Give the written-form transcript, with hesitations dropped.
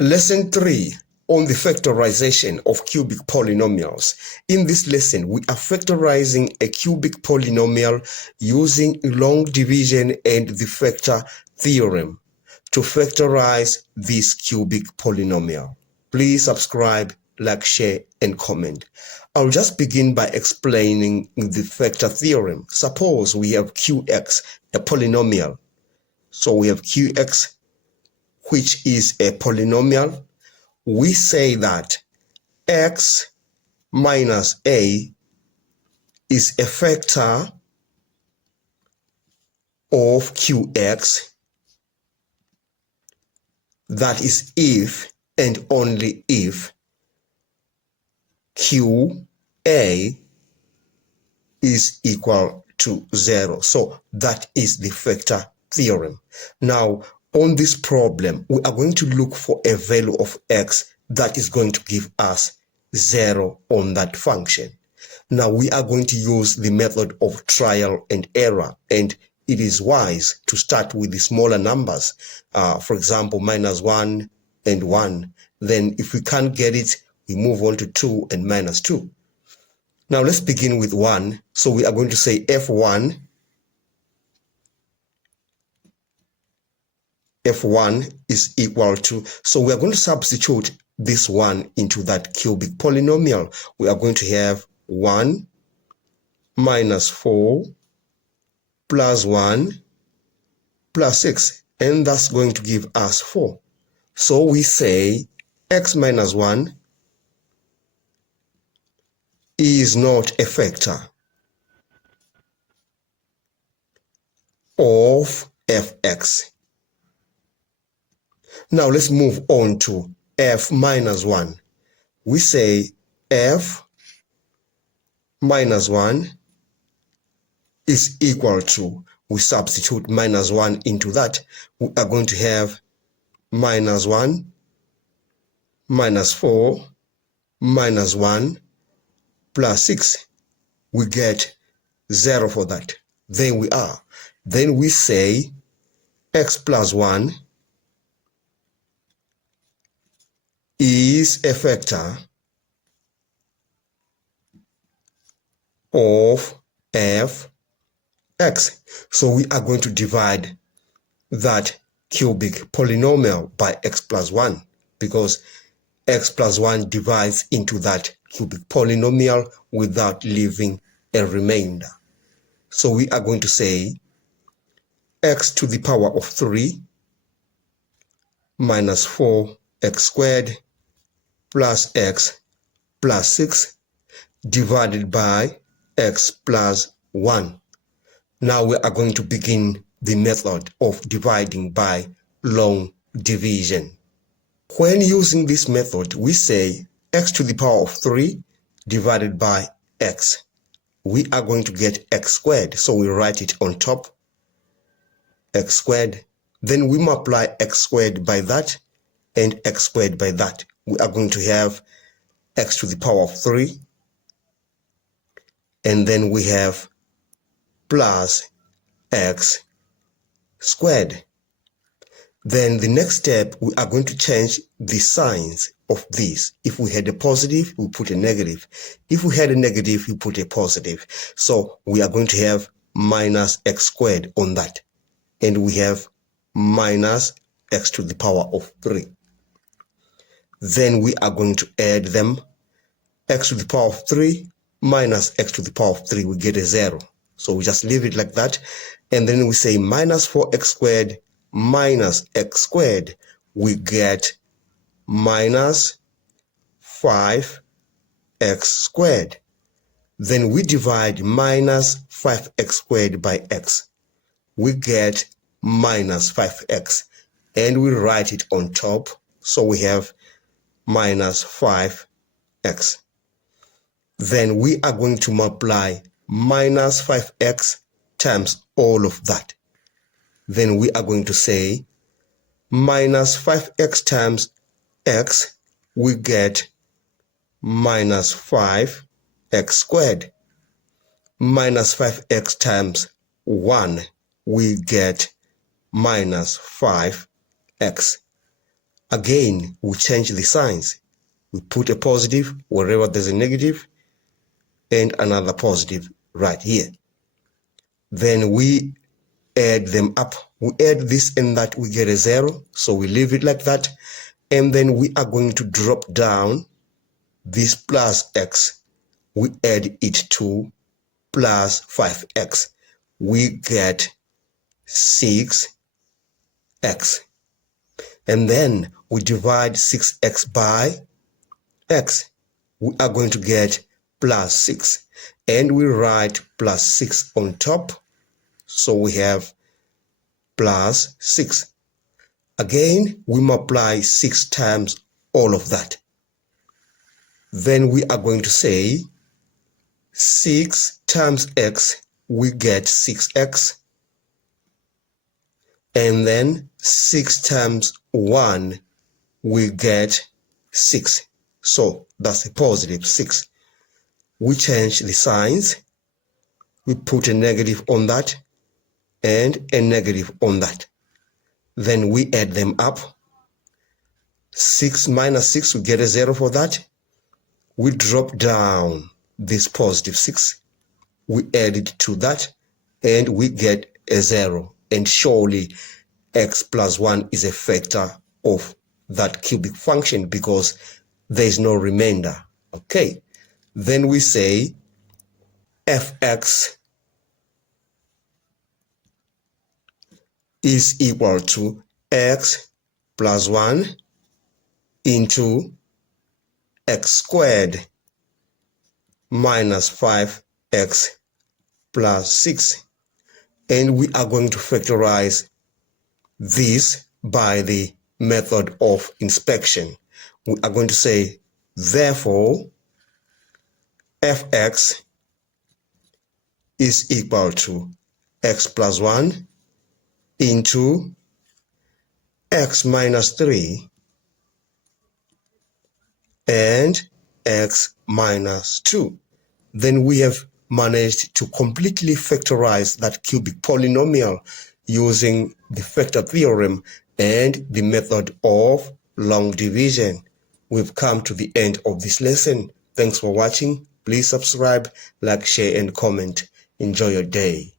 Lesson 3 on the factorization of cubic polynomials. In this lesson, we are factorizing a cubic polynomial using long division and the factor theorem to factorize this cubic polynomial. Please subscribe, like, share, and comment. I'll just begin by explaining the factor theorem. Suppose we have qx, a polynomial. So we have qx, which is a polynomial. We say that x minus a is a factor of qx. That is if and only if qa is equal to 0. So that is the factor theorem. Now, on this problem, we are going to look for a value of x that is going to give us 0 on that function. Now, we are going to use the method of trial and error, and it is wise to start with the smaller numbers. For example, -1 and 1. Then if we can't get it, we move on to 2 and -2. Now, let's begin with 1. So we are going to say f1 is equal to, so we are going to substitute this 1 into that cubic polynomial. We are going to have 1 minus 4 plus 1 plus 6, and that's going to give us 4. So we say x minus 1 is not a factor of fx. Now let's move on to f minus 1. We say f minus 1 is equal to, we substitute -1 into that. We are going to have -1 minus 4 minus 1 plus 6. We get 0 for that. Then we say x plus 1 is a factor of fx. So we are going to divide that cubic polynomial by x plus 1, because x plus 1 divides into that cubic polynomial without leaving a remainder. So we are going to say x to the power of 3 minus 4x squared plus x plus 6 divided by x plus 1. Now we are going to begin the method of dividing by long division. When using this method, we say x to the power of 3 divided by x. We are going to get x squared, so we write it on top, x squared. Then we multiply x squared by that and x squared by that. We are going to have x to the power of 3, and then we have plus x squared. Then the next step, we are going to change the signs of this. If we had a positive, we put a negative. If we had a negative, we put a positive. So we are going to have minus x squared on that. And we have minus x to the power of 3. Then we are going to add them. X to the power of 3 minus x to the power of 3, we get a 0. So we just leave it like that. And then we say minus 4x squared minus x squared, we get minus 5x squared. Then we divide minus 5x squared by x. We get minus 5x, and we write it on top. So we have minus 5x. Then we are going to multiply minus 5x times all of that. Then we are going to say minus 5x times x, we get minus 5x squared. Minus 5x times 1, we get minus 5x. Again, we change the signs. We put a positive wherever there's a negative and another positive right here. Then we add them up. We add this and that, we get a 0, so we leave it like that. And then we are going to drop down this plus x. We add it to plus 5x. We get 6x. And then we divide 6x by x. We are going to get plus 6. And we write plus 6 on top. So we have plus 6. Again, we multiply 6 times all of that. Then we are going to say 6 times x, we get 6x. And then 6 times 1, we get 6. So that's a positive 6. We change the signs. We put a negative on that and a negative on that. Then we add them up. 6 minus 6, we get a 0 for that. We drop down this positive 6. We add it to that and we get a 0. And surely x plus 1 is a factor of that cubic function because there is no remainder. Okay. Then we say fx is equal to x plus 1 into x squared minus 5x plus 6. And we are going to factorize this by the method of inspection. We are going to say, therefore, fx is equal to x plus 1 into x minus 3 and x minus 2. Then we have managed to completely factorize that cubic polynomial using the factor theorem and the method of long division. We've come to the end of this lesson. Thanks for watching. Please subscribe, like, share, and comment. Enjoy your day.